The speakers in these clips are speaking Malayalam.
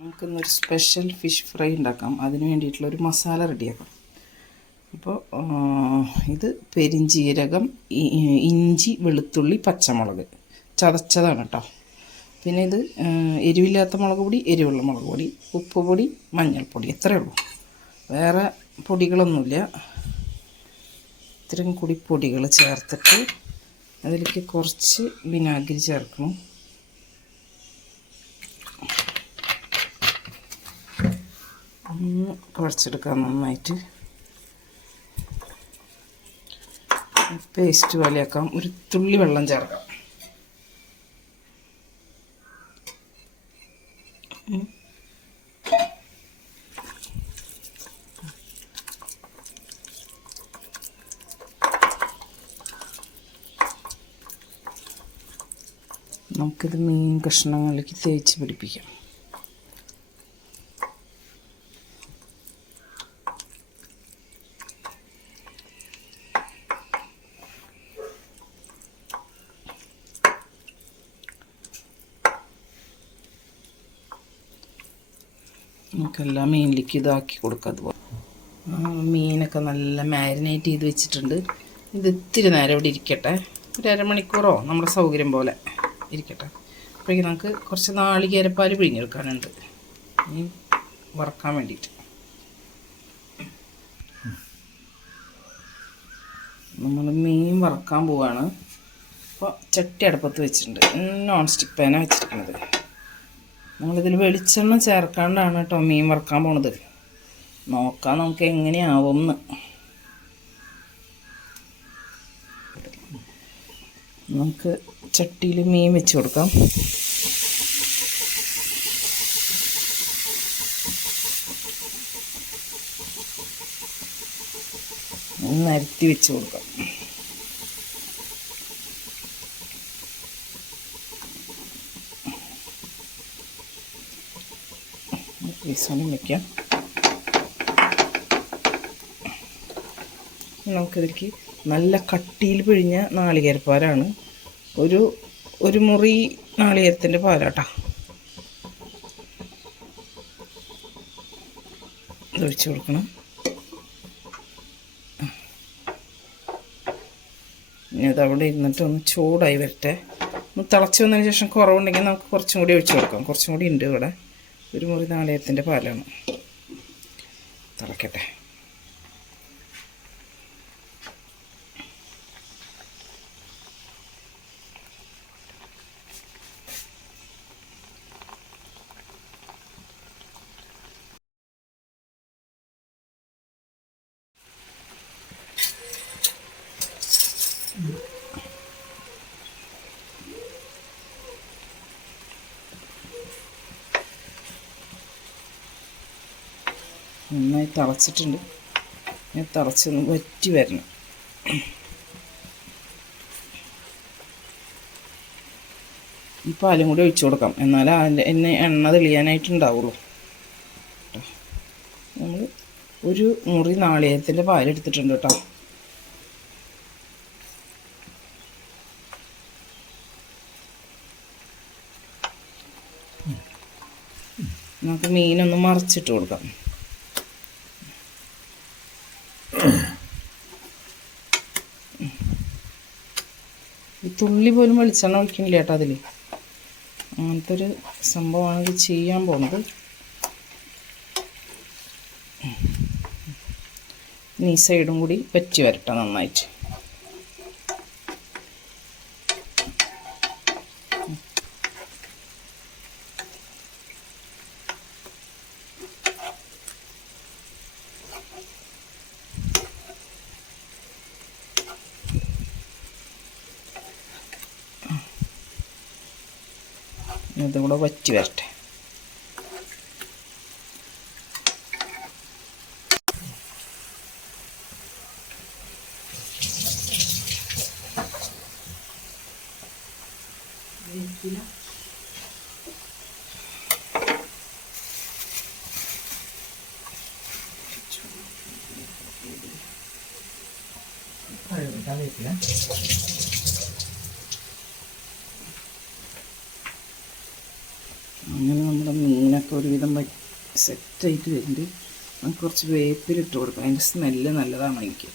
നമുക്കിന്നൊരു സ്പെഷ്യൽ ഫിഷ് ഫ്രൈ ഉണ്ടാക്കാം. അതിന് വേണ്ടിയിട്ടുള്ള ഒരു മസാല റെഡിയാക്കാം അപ്പോൾ ഇത് പെരിഞ്ജീരകം ഇഞ്ചി വെളുത്തുള്ളി പച്ചമുളക്. ചതച്ചതാണ് കേട്ടോ പിന്നെ ഇത് എരിവില്ലാത്ത മുളക് പൊടി എരിവുള്ള മുളക് പൊടി ഉപ്പ് പൊടി മഞ്ഞൾപ്പൊടി എത്രയേ ഉള്ളൂ. വേറെ പൊടികളൊന്നുമില്ല. ഇത്രയും കൂടി പൊടികൾ ചേർത്തിട്ട് അതിലേക്ക് കുറച്ച് വിനാഗിരി ചേർക്കണം. ഒന്ന് കുഴച്ചെടുക്കാം നന്നായിട്ട്. പേസ്റ്റ് പോലെയാക്കാം. ഒരു തുള്ളി വെള്ളം ചേർക്കാം. നമുക്കിത് മീൻ കഷ്ണങ്ങളിലേക്ക് തേച്ച് പിടിപ്പിക്കാം. നമുക്കെല്ലാം മീനിലേക്ക് ഇതാക്കി കൊടുക്കാം അതുപോലെ. മീനൊക്കെ നല്ല മാരിനേറ്റ് ചെയ്ത് വെച്ചിട്ടുണ്ട്. ഇത് ഇത്തിരി നേരം ഇവിടെ ഇരിക്കട്ടെ. ഒരു അരമണിക്കൂറോ നമ്മുടെ സൗകര്യം പോലെ ഇരിക്കട്ടെ. അപ്പോഴേക്കും നമുക്ക് കുറച്ച് നാളികേരപ്പാൽ പിഴിഞ്ഞെടുക്കാനുണ്ട്. ഈ വറക്കാൻ വേണ്ടിയിട്ട്. നമ്മൾ മീൻ വറക്കാൻ പോവാണ്. അപ്പോൾ ചട്ടി അടുപ്പത്ത് വെച്ചിട്ടുണ്ട്. നോൺ സ്റ്റിക്ക് പാനാണ് വെച്ചിരിക്കുന്നത്. നമ്മളിതിൽ വെളിച്ചെണ്ണ ചേർക്കാണ്ടാണ് കേട്ടോ മീൻ വറക്കാൻ പോണത്. നോക്കാം നമുക്ക് എങ്ങനെയാവും നമുക്ക് ചട്ടിയിൽ മീൻ വെച്ച് കൊടുക്കാം. നിരത്തി വെച്ച് കൊടുക്കാം. പീസോനും വയ്ക്കാം നമുക്കിതിലേക്ക് നല്ല കട്ടിയിൽ പിഴിഞ്ഞ നാളികേരപ്പാലാണ്. ഒരു ഒരു മുറി നാളികേരത്തിന്റെ പാലാട്ടാ. ഒഴിച്ചു കൊടുക്കണം. ഇനി അത് അവിടെ ഇരുന്നിട്ട് ഒന്ന് ചൂടായി വരട്ടെ. ഒന്ന് തിളച്ച് വന്നതിന് ശേഷം കുറവുണ്ടെങ്കിൽ നമുക്ക് കുറച്ചും കൂടി ഒഴിച്ചു കൊടുക്കാം. കുറച്ചും കൂടി ഉണ്ട് ഇവിടെ. ഒരു മുറി നാളികേരത്തിന്റെ പാലാണ്. തിളക്കട്ടെ. നന്നായി തിളച്ചിട്ടുണ്ട്. ഞാൻ തിളച്ചൊന്ന് വറ്റി വരണം. ഈ പാലും കൂടി ഒഴിച്ചു കൊടുക്കാം. എന്നാലേ അതിന്റെ എന്നെ എണ്ണ തെളിയാനായിട്ടുണ്ടാവുള്ളൂ. നമ്മൾ ഒരു മുറി നാളികേരത്തിന്റെ പാലെടുത്തിട്ടുണ്ട് കേട്ടോ. നമുക്ക് മീനൊന്ന് മറിച്ചിട്ട് കൊടുക്കാം. തുള്ളി പോലും വെളിച്ചെണ്ണ ഒഴിക്കണില്ല കേട്ടോ അതിൽ അങ്ങനത്തെ ഒരു സംഭവമാണ് ഇത് ചെയ്യാൻ പോണത്. ഈ സൈഡും കൂടി പറ്റി വരട്ടെ നന്നായിട്ട്. ഇതും കൂടെ വറ്റി വരട്ടെ. അങ്ങനെ നമ്മുടെ മീനൊക്കെ ഒരുവിധം സെറ്റായിട്ട് വരുന്നുണ്ട്. നമുക്ക് കുറച്ച് വേപ്പിലിട്ട് കൊടുക്കണം അതിന്റെ സ്മെല്ല് നല്ലതാണ് എനിക്ക്.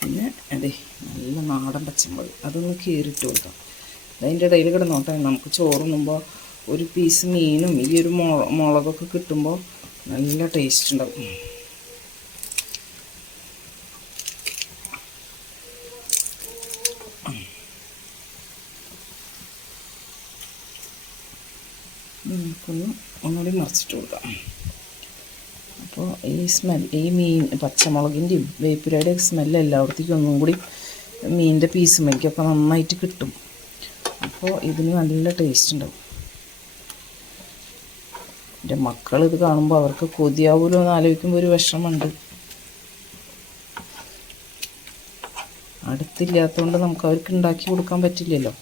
പിന്നെ അതെ നല്ല നാടൻ പച്ചമുളക്. അതൊന്ന് കീറിയിട്ട് കൊടുക്കാം. അതിന്റെ ഇടയിൽ കിടന്നോട്ടെ നമുക്ക് ചോറുണ്ണുമ്പോൾ ഒരു പീസ് മീനും ഈ ഒരു മുളകൊക്കെ കിട്ടുമ്പോൾ നല്ല ടേസ്റ്റ് ഉണ്ടാവും. നമുക്കൊന്ന് ഒന്നുകൂടി മറിച്ചിട്ട് കൊടുക്കാം. അപ്പോൾ ഈ സ്മെൽ ഈ മീൻ പച്ചമുളകിന്റെയും വേപ്പിലയുടെയും സ്മെല്ല് എല്ലായിടത്തേക്കും ഒന്നും കൂടി മീനിന്റെ പീസ് മേക്കൊക്കെ നന്നായിട്ട് കിട്ടും. അപ്പോൾ ഇതിന് നല്ല ടേസ്റ്റ് ഉണ്ടാവും. എന്റെ മക്കൾ ഇത് കാണുമ്പോൾ അവർക്ക് കൊതിയാവുമല്ലോ എന്ന് ആലോചിക്കുമ്പോൾ ഒരു വിഷമമുണ്ട്. അടുത്തില്ലാത്തതുകൊണ്ട് നമുക്ക് അവർക്ക് ഉണ്ടാക്കി കൊടുക്കാൻ പറ്റില്ലല്ലോ.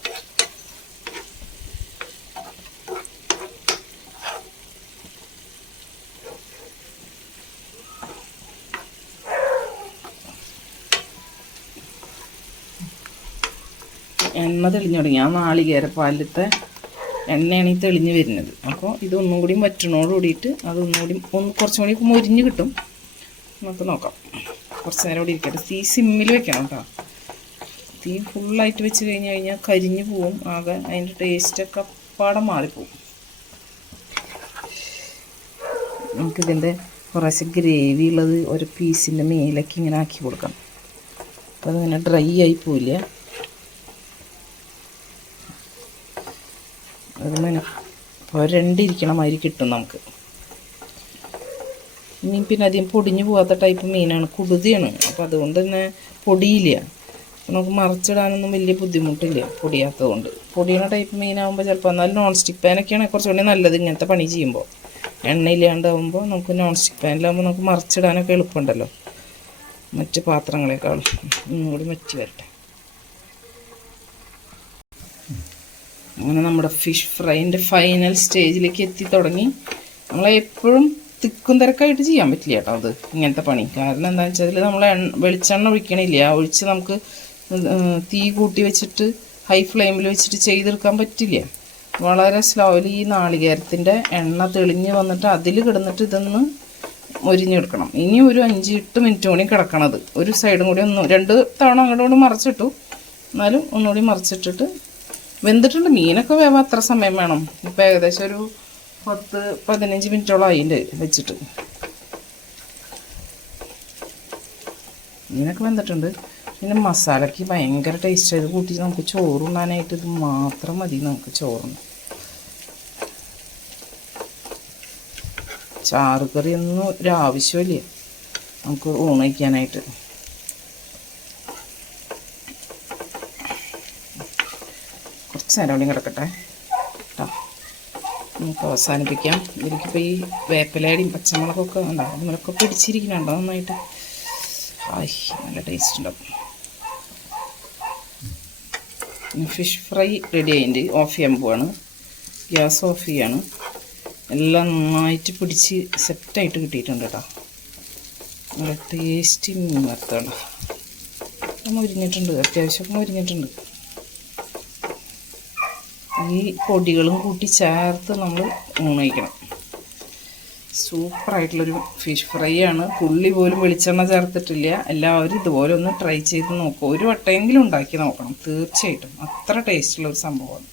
എണ്ണ തെളിഞ്ഞു തുടങ്ങി ആ നാളികേരപ്പാലിലത്തെ എണ്ണയാണ് ഈ തെളിഞ്ഞ് വരുന്നത്. അപ്പോൾ ഇതൊന്നും കൂടി വറ്റണോട് കൂടിയിട്ട് അതൊന്നും കൂടി ഒന്ന് കുറച്ചും കൂടി മൊരിഞ്ഞ് കിട്ടും. നമുക്ക് നോക്കാം. കുറച്ച് നേരം കൂടി ഇരിക്കട്ടെ. തീ സിമ്മിൽ വെക്കണം കേട്ടോ തീ ഫുള്ളായിട്ട് വെച്ച് കഴിഞ്ഞ് കഴിഞ്ഞാൽ കരിഞ്ഞു പോവും. ആകെ അതിന്റെ ടേസ്റ്റൊക്കെ പാടം മാറിപ്പോവും. നമുക്കിതിന്റെ കുറേശ്ശെ ഗ്രേവി ഉള്ളത് ഒരു പീസിന്റെ മേലേക്ക് ഇങ്ങനെ ആക്കി കൊടുക്കണം. അപ്പോൾ അതിങ്ങനെ ഡ്രൈ ആയി പോവില്ല? അതിങ്ങനെ പുരണ്ടിരിക്കണ മാതിരി കിട്ടും നമുക്ക്. ഇനി പിന്നെ അധികം പൊടിഞ്ഞു പോകാത്ത ടൈപ്പ് മീനാണ് കുടുതിയാണ്. അപ്പോൾ അതുകൊണ്ട് തന്നെ പൊടിയില്ല. നമുക്ക് മറിച്ചിടാനൊന്നും വലിയ ബുദ്ധിമുട്ടില്ല പൊടിയാത്തത് കൊണ്ട് പൊടിയണ ടൈപ്പ് മീനാകുമ്പോൾ ചിലപ്പോൾ എന്നാലും നോൺ സ്റ്റിക്ക് പാനൊക്കെയാണ് കുറച്ചുകൂടി നല്ലത് ഇങ്ങനത്തെ പണി ചെയ്യുമ്പോൾ എണ്ണയില്ലാണ്ടാവുമ്പോൾ നമുക്ക് നോൺ സ്റ്റിക്ക് പാനിലാകുമ്പോൾ നമുക്ക് മറിച്ചിടാനൊക്കെ എളുപ്പമുണ്ടല്ലോ മറ്റ് പാത്രങ്ങളെക്കാളും. ഒന്നുകൂടി കൂടി വറ്റി വരട്ടെ. അങ്ങനെ നമ്മുടെ ഫിഷ് ഫ്രൈന്റെ ഫൈനൽ സ്റ്റേജിലേക്ക് എത്തി തുടങ്ങി. നമ്മളെപ്പോഴും തിക്കും തിരക്കായിട്ട് ചെയ്യാൻ പറ്റില്ല കേട്ടോ അത് ഇങ്ങനത്തെ പണി. കാരണം എന്താണെന്ന് വെച്ചാൽ നമ്മൾ എണ്ണ വെളിച്ചെണ്ണ ഒഴിക്കണില്ല? ഒഴിച്ച് നമുക്ക് തീ കൂട്ടി വെച്ചിട്ട് ഹൈ ഫ്ലെയിമിൽ വെച്ചിട്ട് ചെയ്തെടുക്കാൻ പറ്റില്ല. വളരെ സ്ലോലി ഈ നാളികേരത്തിന്റെ എണ്ണ തെളിഞ്ഞ് വന്നിട്ട് അതിൽ കിടന്നിട്ട് ഇതൊന്ന് ഒരിഞ്ഞെടുക്കണം ഇനി ഒരു അഞ്ച് എട്ട് മിനിറ്റ് കൂടി കിടക്കണത്. ഒരു സൈഡും കൂടി ഒന്ന് രണ്ട് തവണ അങ്ങോട്ടും കൂടി മറിച്ചിട്ടു. എന്നാലും ഒന്നുകൂടി മറിച്ചിട്ടിട്ട് വെന്തിട്ടുണ്ട്. മീനൊക്കെ വേവാൻ അത്ര സമയം വേണം. ഇപ്പം ഏകദേശം ഒരു പത്ത് പതിനഞ്ച് മിനിറ്റോളം അതിന്റെ വെച്ചിട്ട്. മീനൊക്കെ വെന്തിട്ടുണ്ട്. പിന്നെ മസാലയ്ക്ക് ഭയങ്കര ടേസ്റ്റ് ഇത് കൂട്ടി നമുക്ക് ചോറുണ്ണാനായിട്ട് ഇത് മാത്രം മതി നമുക്ക് ചോറുണ്ണ ചാറുകറിയൊന്നും ഒരു ആവശ്യമില്ല നമുക്ക് ഊണ് വയ്ക്കാനായിട്ട് കൂടി കിടക്കട്ടെ. കേട്ടോ നമുക്ക് അവസാനിപ്പിക്കാം. എനിക്കിപ്പോൾ ഈ വേപ്പിലയുടെയും പച്ചമുളകൊക്കെ ഉണ്ടാവും അതിലൊക്കെ പിടിച്ചിരിക്കുന്നുണ്ടോ. നന്നായിട്ട്. ആയി നല്ല ടേസ്റ്റ് ഉണ്ടാവും ഫിഷ് ഫ്രൈ റെഡി ആയിട്ട് ഓഫ് ചെയ്യാൻ പോവാണ്. ഗ്യാസ് ഓഫ് ചെയ്യാണ്. എല്ലാം നന്നായിട്ട് പിടിച്ച് സെറ്റായിട്ട് കിട്ടിയിട്ടുണ്ട് കേട്ടോ നല്ല ടേസ്റ്റി മീൻ വറുത്താണ് മുരിഞ്ഞിട്ടുണ്ട് അത്യാവശ്യമൊക്കെ മുരിഞ്ഞിട്ടുണ്ട്. ഈ പൊടികളും കൂട്ടി ചേർത്ത് നമ്മൾ ഊണയിക്കണം സൂപ്പറായിട്ടുള്ളൊരു ഫിഷ് ഫ്രൈ ആണ്. പുള്ളി പോലും വെളിച്ചെണ്ണ ചേർത്തിട്ടില്ല. എല്ലാവരും ഇതുപോലെ ഒന്ന് ട്രൈ ചെയ്ത് നോക്കുക ഒരു വട്ടമെങ്കിലും ഉണ്ടാക്കി നോക്കണം. തീർച്ചയായിട്ടും. അത്ര ടേസ്റ്റുള്ള ഒരു സംഭവമാണ്.